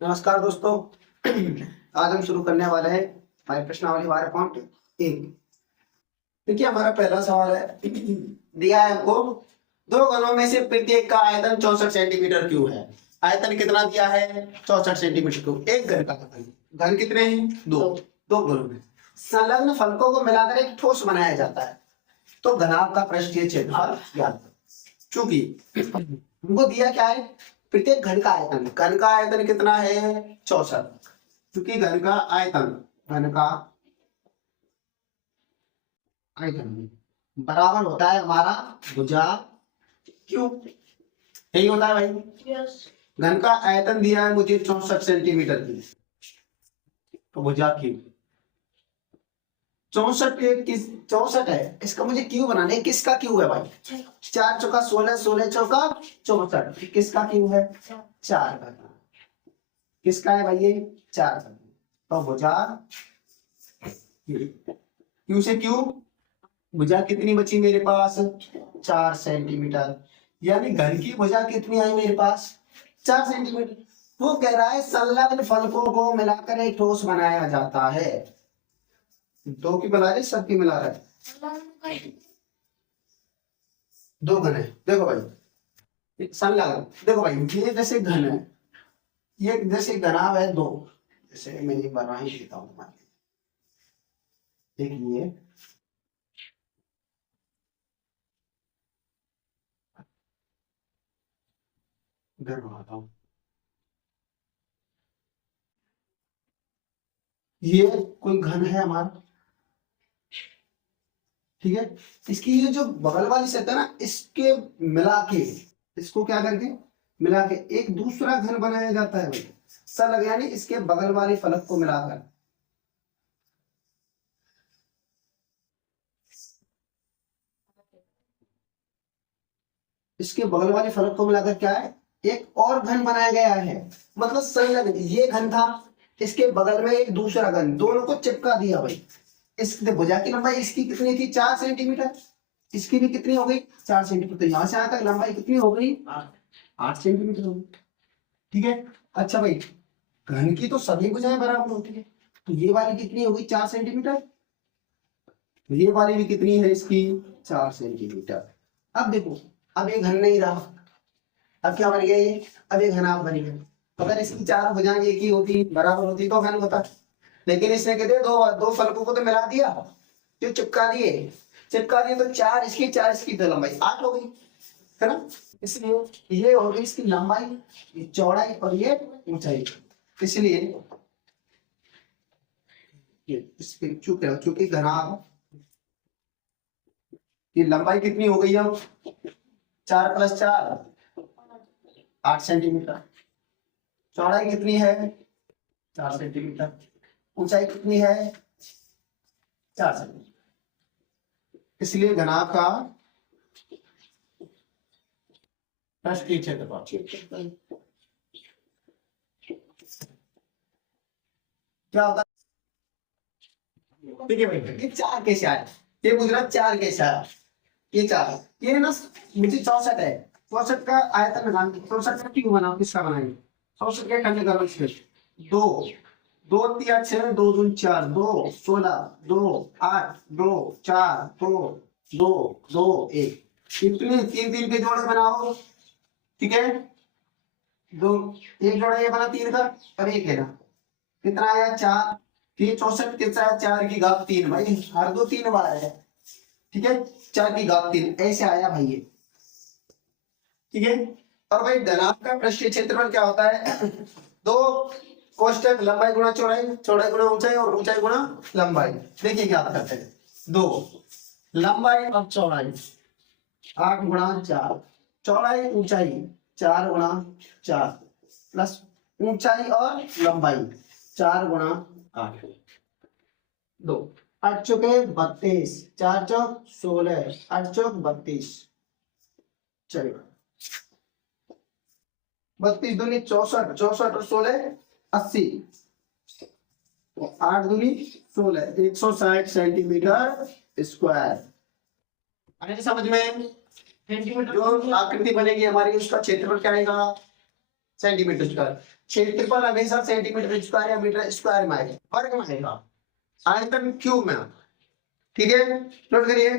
नमस्कार दोस्तों। आज हम शुरू करने वाले हैं हमारी प्रश्नावली वार पॉइंट 1। देखिए हमारा पहला सवाल है, दिया है हमको दो घनों में से प्रत्येक का आयतन 64 सेंटीमीटर क्यूब है। आयतन कितना दिया है? 64 सेंटीमीटर क्यूब। एक घन का घन कितने हैं? दो घनों में संलग्न फलकों को मिलाकर एक ठोस बनाया जाता है। तो घनाभ का पृष्ठीय क्षेत्रफल ज्ञात। चूंकि हमको दिया क्या है? प्रत्येक घन का आयतन। घन का आयतन कितना है? 64। क्योंकि घन का आयतन बराबर होता है हमारा भुजा क्यूब। यही होता है भाई। घन का आयतन दिया है मुझे 64 सेंटीमीटर की, तो भुजा क्यूब 64 है। इसका मुझे क्यूब बनाना है। किसका क्यूब है भाई? 4 चौका 16, 16 चौका 64। किसका क्यूब है? 4 का। किसका है भाई? ये 4 का। तो भुजा क्यू से क्यूब भुजा कितनी बची मेरे पास? 4 सेंटीमीटर। यानी घन की भुजा कितनी आई मेरे पास? 4 सेंटीमीटर। वो कह रहा है संलग्न फलकों को मिलाकर एक ठोस बनाया जाता है। दो की बना रहे, सब की मिला रहे। दो घन है। देखो भाई संलग्न, देखो भाई ये जैसे घन है, ये जैसे घनाभ है दो। जैसे मैं एक बार वहीं देता हूँ। देखिए इधर बनाता हूँ। ये कोई घन है हमारा, ठीक है। इसकी ये जो बगल वाली सतह है ना, इसके मिला के, इसको क्या करके मिला के एक दूसरा घन बनाया जाता है भाई। संलग्न यानी इसके बगल वाले फलक को मिलाकर। इसके बगल वाले फलक को मिलाकर क्या है? एक और घन बनाया गया है। मतलब संलग्न ये घन था, इसके बगल में एक दूसरा घन, दोनों को चिपका दिया भाई। इस भुजा की लंबाई इसकी कितनी थी? 4 सेंटीमीटर। इसकी भी कितनी हो गई? 4 सेंटीमीटर। तो यहां से यहां तक लंबाई कितनी हो गई? 8 सेंटीमीटर हो गई। ठीक है। अच्छा भाई, घन की तो सभी भुजाएं बराबर होती है, तो ये वाली कितनी हो गई? 4 सेंटीमीटर। ये वाली भी कितनी है इसकी? 4 सेंटीमीटर। अब देखो, अब ये घन नहीं रहा। अब क्या बन गया ये? अब ये घनाभ बन गया। अगर इसकी 4 भुजाएं एक ही होती, बराबर होती, तो घन होता। लेकिन इसने कहते दो फलकों को तो मिला दिया, जो चिपका दिए तो 4 इसकी 4 इसकी, तो लंबाई 8 हो गई, है ना। इसलिए ये हो गई इसकी लंबाई, ये चौड़ाई और ये ऊंचाई। इसलिए चूंकि घनाभ की लंबाई कितनी हो गई? अब 4 + 4 8 सेंटीमीटर। चौड़ाई कितनी है? 4 सेंटीमीटर। ऊंचाई कितनी है? 4 सेंटीमीटर। इसलिए घनाभ का पृष्ठीय क्षेत्रफल क्या होता है? ठीक है भाई, ये 4 कैसे आया? ये पूछ रहा 4 कैसे आया? ये 4, ये ना मुझे 64 है। 64 का आयतन बना, 64 का क्यों बनाओ? किसका बनाएंगे? 64 के खंड करो इसके। 2 2 3 6 2 2 4 2 16 2 8 2 4 2 2 2 1। कितने? 3 3 के जोड़े बनाओ, ठीक है। दो एक जोड़ा ये बना 3 का, और एक है ना, कितना आया? 4। ये 64 कितना है? 4 की घात 3 भाई, हर दो 3 बार है, ठीक है। 4 की घात 3 ऐसे आया भाई ये, ठीक है। और भाई घनाभ का पृष्ठीय क्षेत्रफल क्या होता है? दो कोष्टक लंबाई गुणा चौड़ाई, चौड़ाई गुणा ऊंचाई, और ऊंचाई गुणा लंबाई। देखिए क्या करते हैं, दो लंबाई और चौड़ाई 8 × 4, चौड़ाई ऊंचाई 4 × 4, प्लस ऊंचाई और लंबाई 4 × 8, 2 8 चौके 32, 4 चौक 16, 8 चौक 32। चलिए 32 दूनी 64, 64 और 16 80, 8 दूनी 16, 160 सेंटीमीटर स्क्वायर। आने समझ में? जो आकृति बनेगी हमारी उसका क्षेत्रफल क्या आएगा, सेंटीमीटर स्क्वायर। क्षेत्रफल हमेशा सेंटीमीटर स्क्वायर या मीटर स्क्वायर में आएगा, वर्ग में आएगा, आयतन क्यूब में आता है। ठीक है, नोट करिए।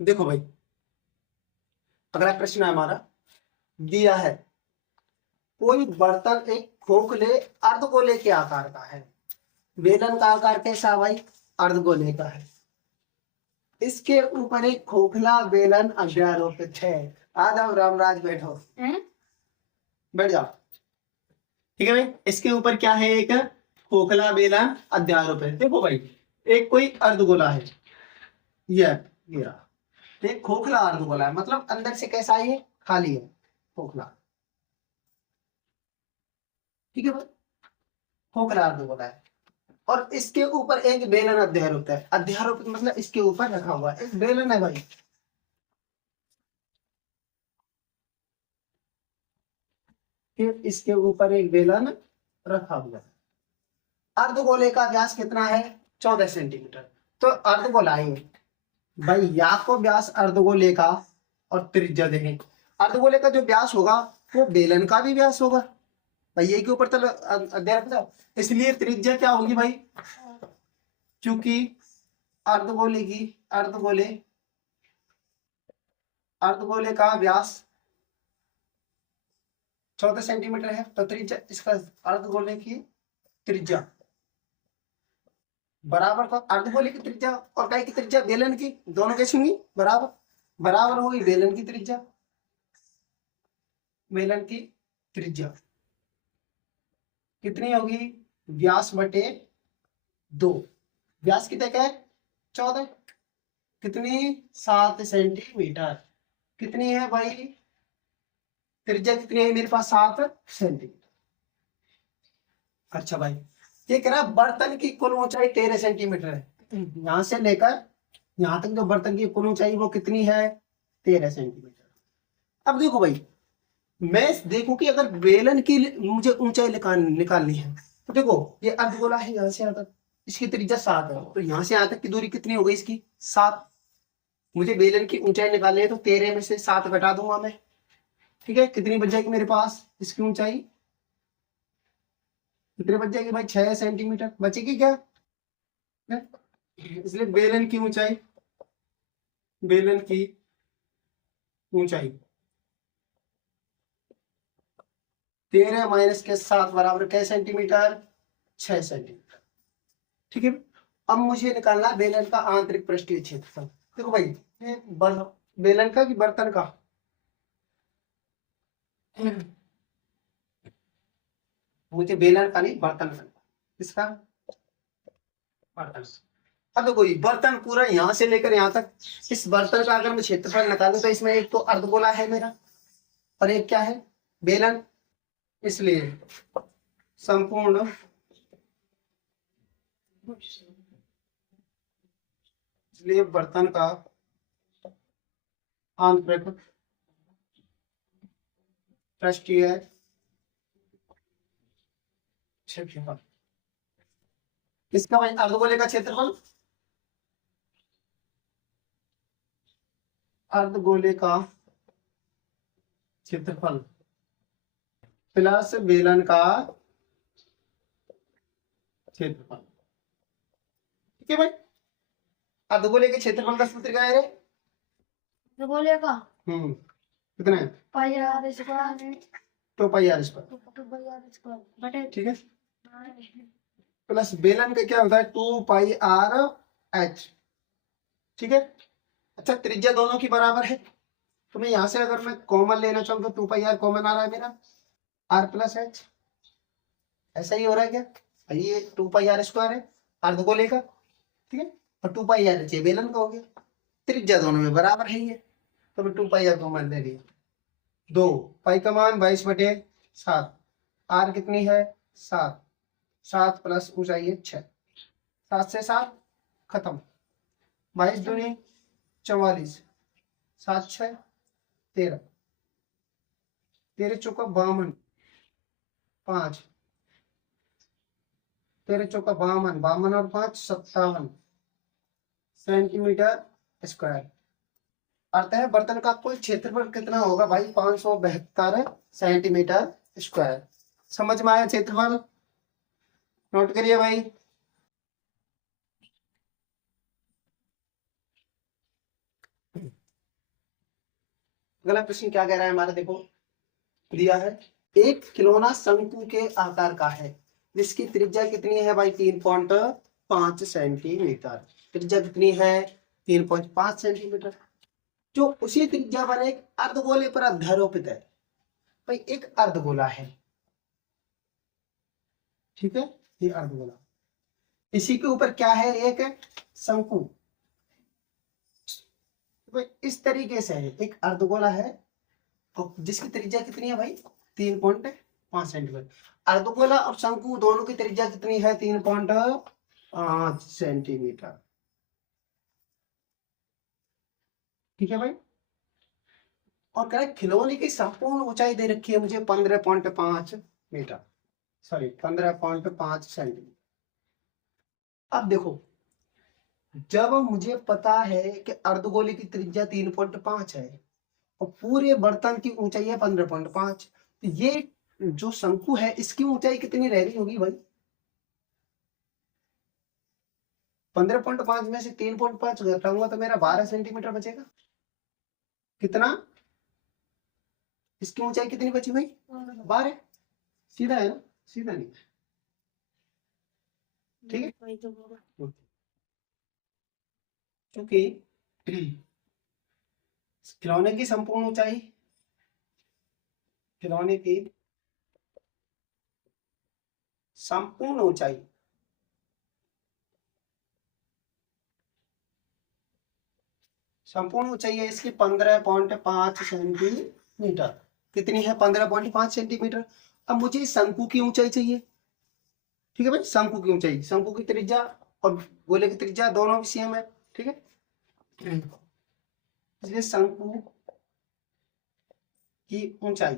देखो भाई, अगला प्रश्न है हमारा, दिया है कोई बर्तन एक खोखले अर्धगोले के आकार का है। बेलन का आकार कैसा भाई, अर्धगोले का है। इसके ऊपर एक खोखला बेलन अध्यारोपित है। आदाब रामराज, बैठो, बैठ जाओ। ठीक है भाई, इसके ऊपर क्या है, एक खोखला बेलन अध्यारोपित। देखो भाई, एक कोई अर्धगोला है, यह एक खोखला अर्धगोला है, मतलब अंदर से कैसा है, ये खाली है, खोखला। ठीक है भाई, खोखला अर्धगोला है और इसके ऊपर एक बेलन अध्यारोपित है। अध्यारोपित मतलब इसके ऊपर रखा हुआ है, एक बेलन है भाई। फिर इसके ऊपर एक बेलन रखा हुआ है। अर्धगोले का व्यास कितना है, 14 सेंटीमीटर। तो अर्धगोला है भाई, या तो व्यास अर्धगोले का और त्रिज्या देखें। अर्धगोले का जो व्यास होगा वो बेलन का भी व्यास होगा भाई, ये के ऊपर तो अध्याय, इसलिए त्रिज्या क्या होगी भाई, क्योंकि अर्धगोले का व्यास 14 सेंटीमीटर है, तो त्रिज्या इसका, अर्धगोले की त्रिज्या बराबर का अर्धगोले की त्रिज्या और काय की त्रिज्या बेलन की, दोनों कैसी होंगी, बराबर। बराबर होगी बेलन की त्रिज्या, बेलन की त्रिज्या कितनी होगी, व्यास बटे 2। व्यास कितने का है, 14, कितनी, 7 सेंटीमीटर। कितनी है भाई, त्रिज्या कितनी है मेरे पास, 7 सेंटीमीटर। अच्छा भाई, ये कह रहा बर्तन की कुल ऊंचाई 13 सेंटीमीटर है। यहां से लेकर यहां तक जो बर्तन की कुल ऊंचाई वो कितनी है, 13 सेंटीमीटर। अब देखो भाई, मैं देखूं कि अगर बेलन की मुझे ऊंचाई निकालनी है, तो देखो ये अर्धगोला है, यहाँ से यहाँ तक इसकी त्रिज्या 7 है, तो यहाँ से यहाँ तक की दूरी कितनी हो गई इसकी, 7। मुझे बेलन की ऊंचाई निकालनी है तो 13 में से 7 घटा दूंगा मैं। ठीक है, कितनी बच जाएगी मेरे पास इसकी ऊंचाई, कितनी बच जाएगी भाई, 6 सेंटीमीटर बचेगी क्या। इसलिए बेलन की ऊंचाई 13 माइनस के 7 बराबर कै सेंटीमीटर, 6 सेंटीमीटर। ठीक है, अब मुझे निकालना बेलन का आंतरिक पृष्ठीय क्षेत्रफल। देखो भाई, ये बेलन का कि बर्तन का, मुझे बेलन का नहीं बर्तन का, किसका, बर्तन। अब देखो ये बर्तन पूरा यहां से लेकर यहां तक, इस बर्तन का अगर मैं क्षेत्रफल निकालूं तो इसमें एक तो अर्धगोला है मेरा और एक क्या है, बेलन। इसलिए संपूर्ण इसलिए बर्तन का आंतरिक पृष्ठीय क्षेत्रफल, इसका भाई अर्धगोले का क्षेत्रफल, अर्धगोले का क्षेत्रफल प्लस बेलन का क्षेत्रफल। ठीक है भाई, अर्धगोले के क्षेत्रफल का सूत्र क्या है रे, अर्धगोले का कितना है, pi r square, 2 pi r square, 2 pi r square बटे, ठीक है, प्लस बेलन का क्या होता है, 2 पाई आर एच। ठीक है, अच्छा त्रिज्या दोनों की बराबर है, तो मैं यहां से अगर मैं कॉमन लेना चाहूँ तो 2 पाई आर कॉमन आ रहा है मेरा, आर प्लस एच, ऐसा ही हो रहा है क्या, ये 2 पाई आर स्क्वायर है अर्धगोले का, ठीक है, और 2 पाई आर एच बेलन का हो गया। त्रिज्या दोनों में बराबर है ये, तो मैं 2 पाई आर कॉमन ले लिया, 2 पाई का मान 22/7, आर कितनी है 7, 7 प्लस ऊंचाई है 6, 7 से 7 खत्म, 22 दूनी 44, 7 6 13, 13 चौका 52, 5 13 चौका 52, 52 और 5 57 सेंटीमीटर स्क्वायर। अर्थ है बर्तन का कुल क्षेत्रफल कितना होगा भाई? 572 सेंटीमीटर स्क्वायर। समझ में आया क्षेत्रफल? नोट करिए भाई। अगला प्रश्न क्या कह रहा है हमारा, देखो दिया है एक खिलौना शंकु के आकार का है जिसकी त्रिज्या कितनी है भाई? 3.5 सेंटीमीटर। त्रिज्या कितनी है? 3.5 सेंटीमीटर। जो उसी त्रिज्या वाले एक अर्धगोले पर अध्यारोपित है। भाई एक अर्धगोला है, ठीक है, ये अर्धगोला, इसी के ऊपर क्या है? एक शंकु। भाई इस तरीके से है, एक अर्धगोला है और जिसकी त्रिज्या कितनी है भाई? 3.5 सेंटीमीटर। अर्धगोला और शंकु दोनों की त्रिज्या कितनी है? 3.5 सेंटीमीटर। ठीक है भाई। और कह रहे खिलौने की संपूर्ण ऊंचाई दे रखी है मुझे 15.5 मीटर, सॉरी 15.5 सेंटीमीटर। अब देखो, जब मुझे पता है कि अर्धगोले की त्रिज्या 3.5 है और पूरे बर्तन की ऊंचाई है 15.5, तो ये जो शंकु है इसकी ऊंचाई कितनी रह रही होगी भाई? 15.5 में से 3.5 घटाऊंगा तो मेरा 12 सेंटीमीटर बचेगा। कितना? इसकी ऊंचाई कितनी बची भाई? 12। सीधा है ना? सीधा नहीं, ठीक है। वही तो होगा। क्योंकि खिलौने की संपूर्ण ऊंचाई, खिलौने की संपूर्ण ऊंचाई संपूर्ण ऊंचाई है इसकी 15.5 सेंटीमीटर। कितनी है? 15.5 सेंटीमीटर। अब मुझे शंकु की ऊंचाई चाहिए, ठीक है भाई। शंकु की ऊंचाई, शंकु की त्रिज्या और गोले की त्रिज्या दोनों भी सेम है, ठीक है। इसलिए शंकु की ऊंचाई,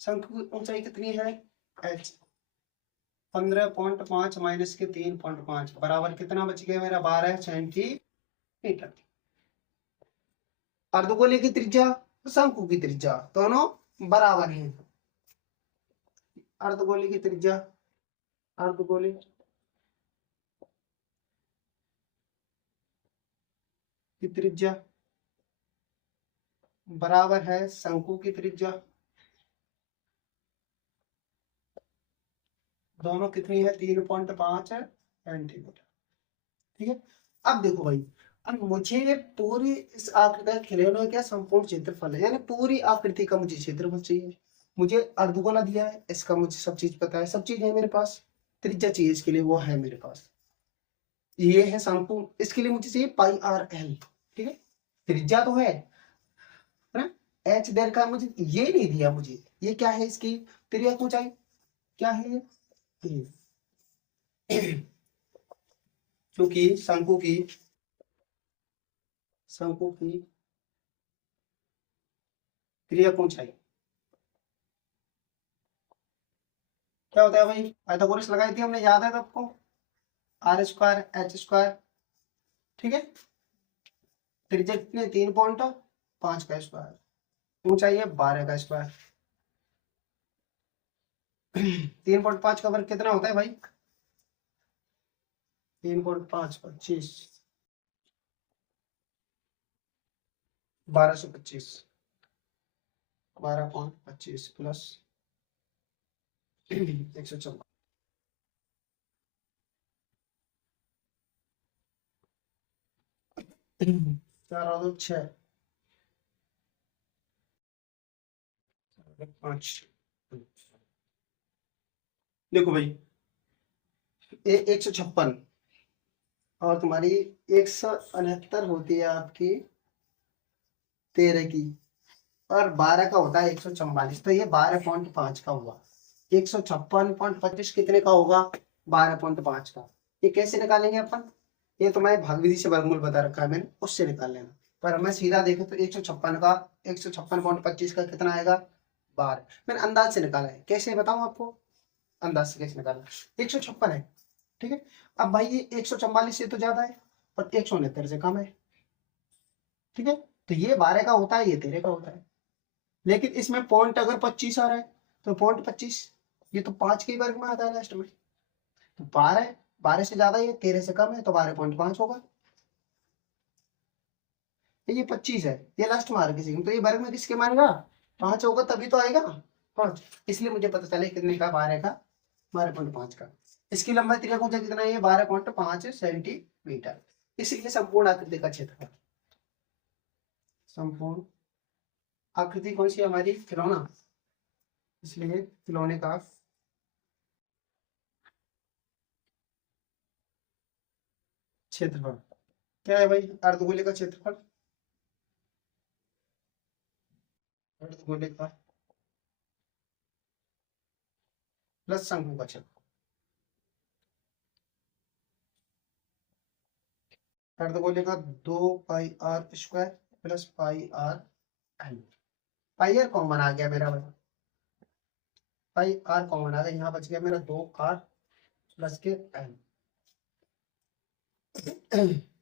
शंकु की ऊंचाई कितनी है? h 15.5 माइनस के 3.5 बराबर कितना बच गया मेरा? 12 सेंटीमीटर। अर्धगोले की त्रिज्या, शंकु की त्रिज्या दोनों बराबर हैं। अर्धगोले की त्रिज्या, अर्धगोले की त्रिज्या बराबर है शंकु की त्रिज्या। दोनों कितनी है? 3.5 सेंटीमीटर, ठीक है। अब देखो भाई, अब मुझे पूरी इस आकृति का खिलौने का संपूर्ण क्षेत्रफल है, यानी पूरी आकृति का मुझे क्षेत्रफल चाहिए। मुझे अर्धगोला दिया है, इसका मुझे सब चीज पता है, सब चीज है मेरे पास। त्रिज्या चाहिए इसके लिए, वो है मेरे पास। ये है संपूर्ण, इसके लिए मुझे चाहिए पाई आर एल, ठीक है। त्रिज्या तो है ना, एच दे रखा है मुझे, ये नहीं दिया मुझे। ये क्या है? इसकी त्रिज्या ऊंचाई क्या है ये? क्योंकि शंकु की त्रिज्या ऊंचाई क्या होता है भाई? पाइथागोरस लगाई थी हमने, याद है तो आपको? आर स्क्वायर एच स्क्वायर, ठीक है। त्रिज्या कितनी? 3.5 का स्क्वायर, ऊंचाई है 12 का स्क्वायर। 3.5 का वर्ग कितना होता है भाई? 3.5 25, 1225, 12.25 प्लस 154, 4 और 2 6, 5। देखो भाई, ये 156 और तुम्हारी 169 होती है आपकी 13 की, और 12 का होता है 144, तो ये 12.5 का हुआ। 156.25 कितने का होगा? 12.5 का। ये कैसे निकालेंगे अपन? ये तो मैं भाग विधि से वर्गमूल बता रखा है मैंने, उससे निकाल लेना। पर मैं सीधा देखो तो 156 का 156.25 का कितना आएगा? 12। मैंने अंदाज से निकाला है, कैसे बताऊं आपको? अंदाज से कैसे निकालना। 156 है, ठीक है। अब भाई ये 144 से तो ज्यादा है और 169 से कम है, ठीक है। तो ये 12 का होता है, ये 13 का होता है, लेकिन इसमें पॉइंट अगर 25 आ रहा है तो पॉइंट 25, ये तो 5 के वर्ग में आता है लास्ट में। तो 12 से ज्यादा, ये 13 से कम है तो 12.5 होगा। ये 25 है, ये लास्ट में आ रहा है किसी का, तो ये वर्ग में किसके मारेगा, 5 होगा तभी तो आएगा 5। इसलिए मुझे पता चले कितने का, 12 का, 12.5 का। इसकी लंबाई त्रिज्या कितना है, 12.5 सेंटीमीटर। इसलिए संपूर्ण आकृति का क्षेत्रफल, संपूर्ण आकृति कौन सी है हमारी, खिलौना, इसलिए खिलौने का क्षेत्रफल क्या है भाई, अर्धगोले का क्षेत्रफल, अर्धगोले का प्लस शंकु का क्षेत्रफल। अर्धगोले का 2 pi r² plus pi r n। Pi r common आ गया मेरा भाई, पाई आर कॉमन आ गया, यहाँ बच गया मेरा 2r प्लस के n।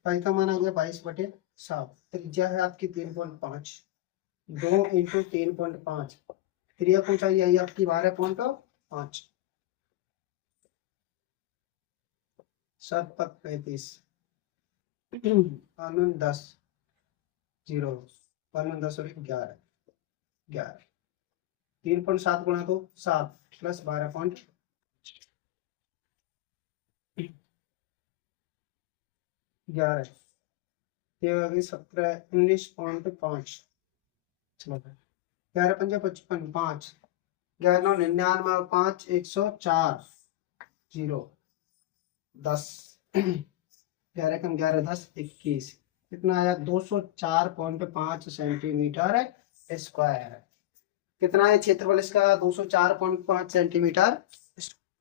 पाई का मान आ गया 22/7। त्रिज्या है आपकी 3.5, 2 इंटू 3.5, त्रिज्या ऊंचाई आई आपकी 12.5, 7×35, 10, 0, 10 और 11, 11, 3.7 गुणा तो 7 प्लस 12.5, 11, 17, 19.5, चलो 11×5 = 55, 11×9 = 5, 104, 0, 10, 11 कम 11, 10, 21, कितना आया, 204.5 सेंटीमीटर स्क्वायर। कितना है क्षेत्रफल इसका, 204.5 सेंटीमीटर,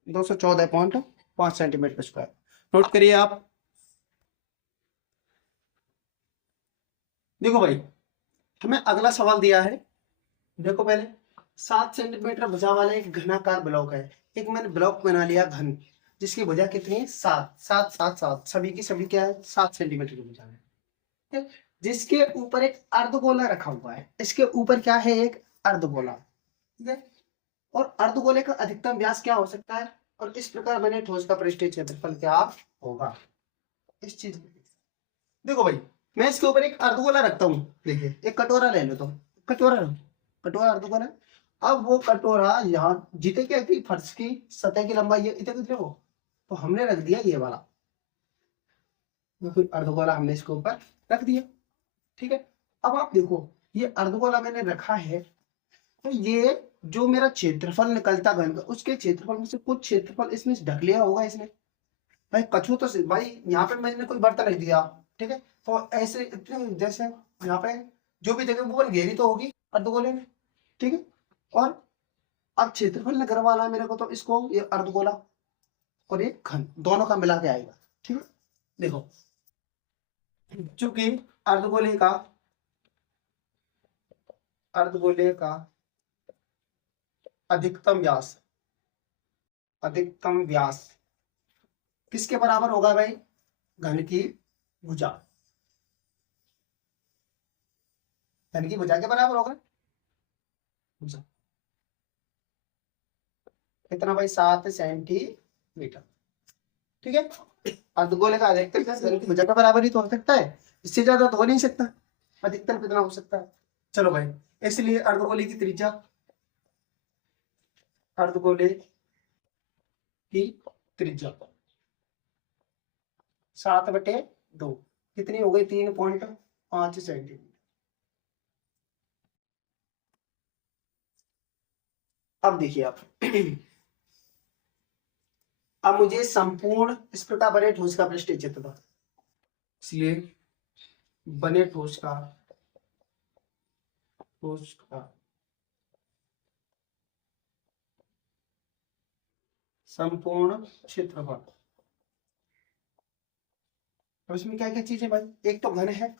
214.5 सेंटीमीटर स्क्वायर। नोट करिए आप। देखो भाई, हमें अगला सवाल दिया है, देखो पहले 7 सेंटीमीटर भुजा वाला एक घनाकार ब्लॉक है। एक मैंने ब्लॉक बना लिया घन, जिसकी भुजा कितनी है, 7, 7, 7, 7, सभी की सभी क्या है, 7 सेंटीमीटर की भुजा है, ठीक है? जिसके ऊपर एक अर्धगोला रखा हुआ है, इसके ऊपर क्या है, एक अर्धगोला, ठीक है। और अर्धगोले का अधिकतम व्यास क्या हो सकता है, और इस प्रकार बने ठोस का पृष्ठीय क्षेत्रफल क्या होगा, इस चीज में। देखो भाई, मैं इसके ऊपर एक अर्धगोला रखता हूँ, देखिए एक कटोरा ले लो, तो कटोरा, कटोरा अर्धगोला। अब वो कटोरा यहाँ जितने क्या की फर्श की सतह की लंबाई है इतने कितने हो, तो हमने रख दिया ये वाला, अर्धगोला हमने इसके ऊपर रख दिया, ठीक है। अब आप देखो, ये अर्धगोला मैंने रखा है, तो ये जो मेरा क्षेत्रफल निकलता घन का, उसके क्षेत्रफल में से कुछ क्षेत्रफल इसमें ढक लिया होगा इसने, भाई कछू तो भाई यहाँ पे मैंने कोई बर्तन रख दिया, ठीक है, तो ऐसे इतने जैसे यहाँ पे जो भी जगह वो घेरी तो होगी अर्धगोले में, ठीक है। और अब क्षेत्रफल निकलने वाला है मेरे को, तो इसको ये अर्धगोला और ये घन दोनों का मिला के आएगा, ठीक है। देखो, चूंकि अर्धगोले का अर्धगोले का अधिकतम व्यास, अधिकतम व्यास किसके बराबर होगा भाई, घन की भुजा, घन की भुजा के बराबर होगा, भुजा कितना भाई, 7 सेंटीमीटर, ठीक है। अर्धगोले का अधिकतम व्यास घन की भुजा के बराबर ही तो हो सकता है, इससे ज्यादा तो हो नहीं सकता, अधिकतम कितना हो सकता है। चलो भाई, इसलिए अर्धगोले की त्रिज्या, अर्धगोले की त्रिज्या 7/2 कितनी हो गई, 3.5 सेंटीमीटर। अब देखिए आप, अब मुझे संपूर्ण इस प्रकार बने ठोस का पृष्ठीय क्षेत्रफल, इसलिए बने ठोस का संपूर्ण क्षेत्रफल। अब इसमें क्या क्या चीज है भाई, एक तो घन है,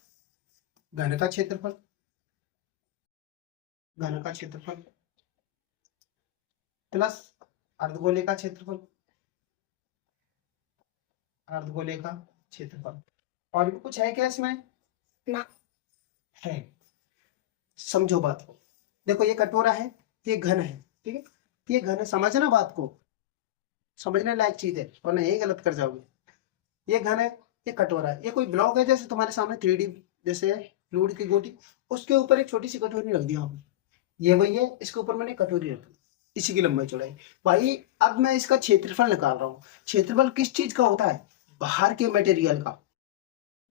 घन का क्षेत्रफल, घन का क्षेत्रफल प्लस अर्धगोले का क्षेत्रफल, अर्धगोले का क्षेत्रफल। और भी कुछ है क्या इसमें? ना। है। समझो बात को, देखो ये कटोरा है, ये घन है, ठीक है, ये घन है, समझना बात को, समझने लायक चीज है वरना यही गलत कर जाओगे। ये घन है, ये कटोरा है, ये कोई ब्लॉक है जैसे तुम्हारे सामने 3D जैसे लूड की गोटी, उसके ऊपर एक छोटी सी कटोरी रख दी आपने, ये वही है, इसके ऊपर मैंने कटोरी रख दी, इसी की लंबाई चौड़ाई। भाई अब मैं इसका क्षेत्रफल निकाल रहा हूँ। क्षेत्रफल किस चीज का होता है? बाहर के मटेरियल का,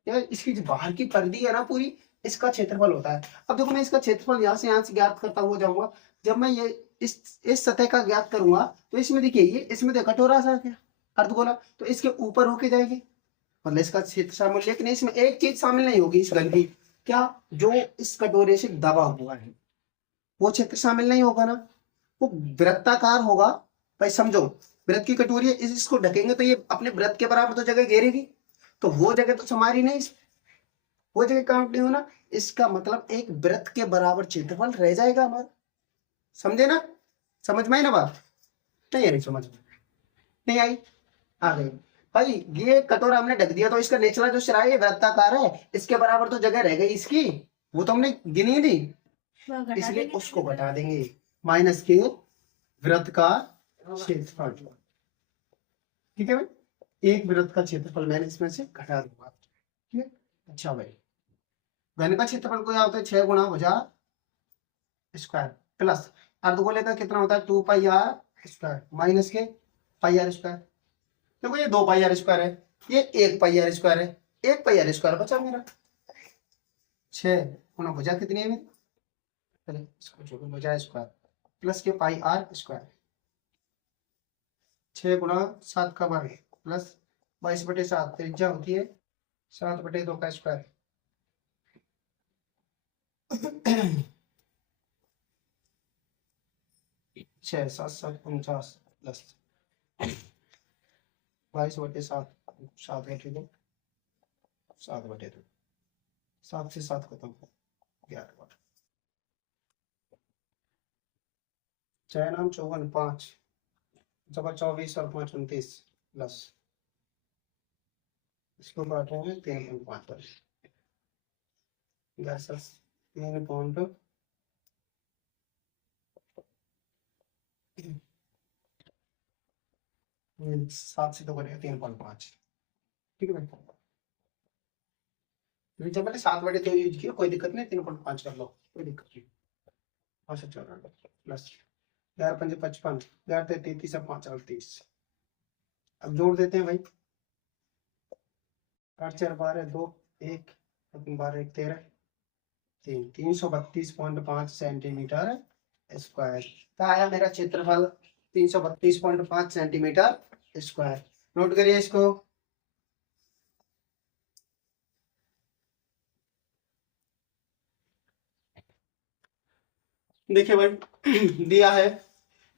या इसकी जो बाहर की परदी है ना पूरी, इसका क्षेत्रफल होता है। अब देखो मैं इसका क्षेत्रफल यहाँ से ज्ञात करता हुआ जाऊंगा। जब मैं ये इस सतह का ज्ञात करूंगा तो इसमें देखिए, ये इसमें देखो कटोरा सा क्या अर्धगोला, तो इसके ऊपर होके जाएगी, मतलब इसका क्षेत्र शामिल। लेकिन इसमें एक चीज शामिल नहीं होगी इस घन की, क्या? जो इस कटोरे से दबा हुआ है वो क्षेत्र शामिल नहीं होगा ना, वो वृत्ताकार होगा। भाई समझो, वृत्त की कटोरी है, इसको ढकेंगे तो ये अपने वृत्त के बराबर तो जगह घेरेगी, तो वो जगह तो हमारी नहीं, वो जगह काउंट नहीं होना। इसका मतलब एक वृत्त के बराबर क्षेत्रफल रह जाएगा हमारा। समझे ना? समझ में आई ना बात? नहीं आई समझ में? नहीं आई? आ गई। भाई ये कटोरा हमने ढक दिया तो इसका निचला जो सिरा है ये वृत्ताकार है, इसके बराबर तो जगह रह गई इसकी, वो तो हमने गिनी नहीं, इसलिए उसको घटा देंगे। माइनस के वृत्त का क्षेत्रफल, ठीक है भाई, एक वृत्त का क्षेत्रफल मैंने इसमें से घटा दूंगा, ठीक है। अच्छा भाई, घन का क्षेत्रफल को क्या होता है? 6 गुणा भुजा स्क्वायर प्लस अर्धगोले का कितना होता है? 2πr² माइनस के πr²। देखो ये 2πr² है, ये 1πr² है, 1πr² बचा मेरा। 6 गुणा भुजा कितनी है मेरी? चले इसको छोड़ो, भुजा स्क्वायर प्लस के πr², 6 गुणा 7 का वर्ग प्लस 22/7 त्रिज्या होती है 7/2 का स्क्वायर। 6 7 7 49 प्लस 22/7, 7/2, 7/2, 7 से 7 खत्म, 11 6 नाम 54, 5 जब 24 और 5 29 प्लस इसको काट रहे हैं 3.5 पर 3 7 से तो करेगा 3.5, ठीक है भाई। जब मैंने 7/2 यूज किया कोई दिक्कत नहीं, 3.5 कर लो, कोई दिक्कत नहीं। अच्छा चलो प्लस 11 5 55, 11 33 और 5 38। अब जोड़ देते हैं भाई, 8 4 12 2 1 12 1 13 3 332.5 सेंटीमीटर स्क्वायर का आया मेरा क्षेत्रफल, 332.5 सेंटीमीटर स्क्वायर। नोट करिए इसको। देखिए भाई दिया है,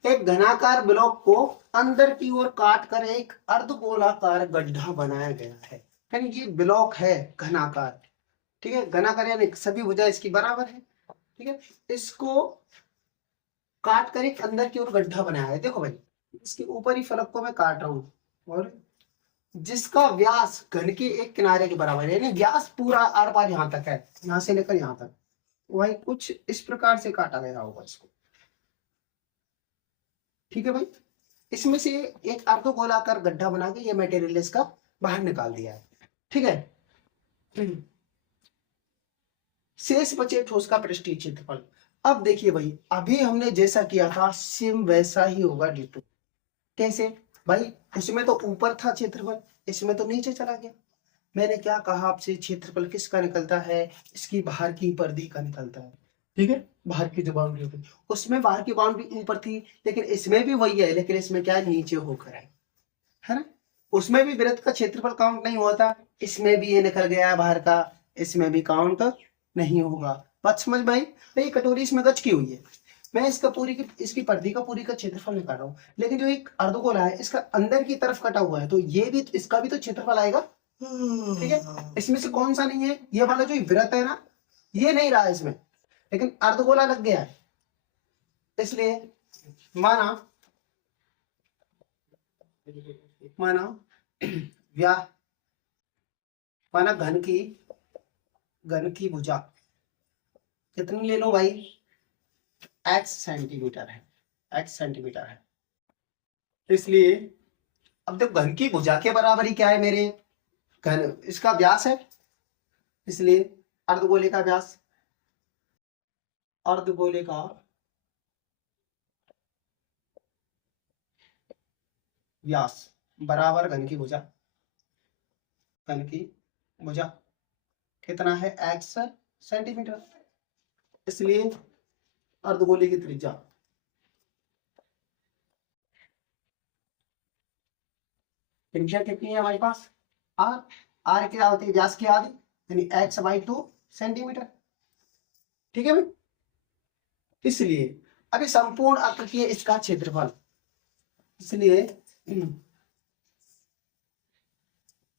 एक घनाकार ब्लॉक को अंदर की ओर काट कर एक अर्धगोलाकार गड्ढा बनाया गया है। यानी ये ब्लॉक है घनाकार, ठीक है, घनाकार यानी सभी भुजा इसकी बराबर है, ठीक है। इसको काट कर एक अंदर की ओर गड्ढा बनाया है। देखो भाई इसके ऊपरी फलक को मैं काट रहा हूँ और जिसका व्यास घन के एक किनारे के बराबर है, यानी व्यास पूरा आर पार यहाँ तक है, यहाँ से लेकर यहाँ तक, वही कुछ इस प्रकार से काटा गया होगा इसको, ठीक है भाई। इसमें से एक अर्धगोलाकार गड्ढा बना के ये मटेरियल इसका बाहर निकाल दिया है, ठीक है। शेष बचे ठोस का पृष्ठीय क्षेत्रफल। अब देखिए भाई अभी हमने जैसा किया था सेम वैसा ही होगा डिटो। कैसे भाई? इसमें तो ऊपर था क्षेत्रफल, इसमें तो नीचे चला गया। मैंने क्या कहा आपसे? क्षेत्रफल किसका निकलता है? इसकी बाहर की परिधि का निकलता है, ठीक है, बाहर की जो बाउंड्री होती है। उसमें बाहर की बाउंड्री ऊपर थी, लेकिन इसमें भी वही है, लेकिन इसमें क्या है? नीचे होकर है ना। उसमें भी वृत्त का क्षेत्रफल काउंट नहीं होता, इसमें भी ये निकल गया है बाहर का, इसमें भी काउंट नहीं होगा। बात समझ में आई? भाई कटोरी इसमें गच की हुई है, मैं इसका पूरी की इसकी परिधि का पूरी का क्षेत्रफल निकाल रहा हूँ, लेकिन जो एक अर्धगोला है इसका अंदर की तरफ कटा हुआ है, तो ये भी इसका भी तो क्षेत्रफल आएगा, ठीक है। इसमें से कौन सा नहीं है? ये वाला जो वृत्त है ना, ये नहीं रहा इसमें, लेकिन अर्धगोला लग गया है, इसलिए माना माना व्या माना घन की भुजा कितनी ले लो भाई, x सेंटीमीटर है, x सेंटीमीटर है। इसलिए अब देखो घन की भुजा के बराबर ही क्या है मेरे, घन इसका व्यास है, इसलिए अर्धगोले का व्यास, अर्धगोले का व्यास बराबर घन की भुजा, घन की भुजा कितना है, x सेंटीमीटर। इसलिए अर्धगोले की त्रिज्या कितनी है हमारे पास, r, r क्या होती है, व्यास की आधी, यानी x/2 सेंटीमीटर। ठीक है भाई। इसलिए अभी संपूर्ण आकृति है इसका क्षेत्रफल, इसलिए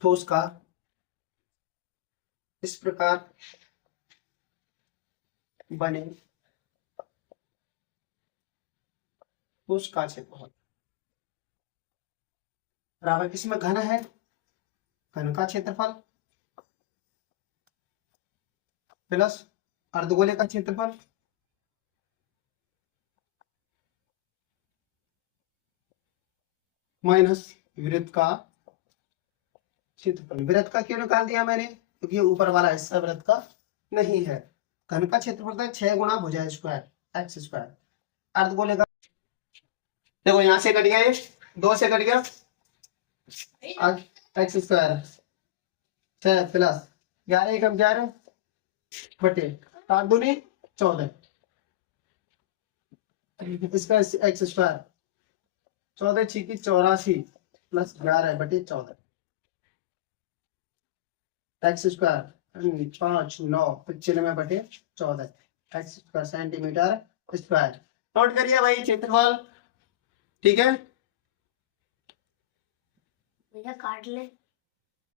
ठोस का इस प्रकार बने ठोस का क्षेत्रफल बराबर किसमें घन है, घन का क्षेत्रफल प्लस अर्धगोले का क्षेत्रफल माइनस वृत्त का क्षेत्रफल। वृत्त का क्यों निकाल दिया मैंने, क्योंकि ये ऊपर वाला हिस्सा वृत्त का नहीं है। घन का क्षेत्रफल था 6 गुना भुजा स्क्वायर एक्स स्क्वायर, अर्धगोले का देखो यहां से कट गया, ये 2 से कट गया, एक्स स्क्वायर 6 प्लस 11 एकम 11 बटे 7 दूनी 14, इसका एक्स स्क्वायर 14 छिकी 84 प्लस 11 बटे 14, एक्स स्क्वायर 5 9 95 बटे 14, x square centimetre square. Note करिए भाई क्षेत्रफल, ठीक है भैया काट ले।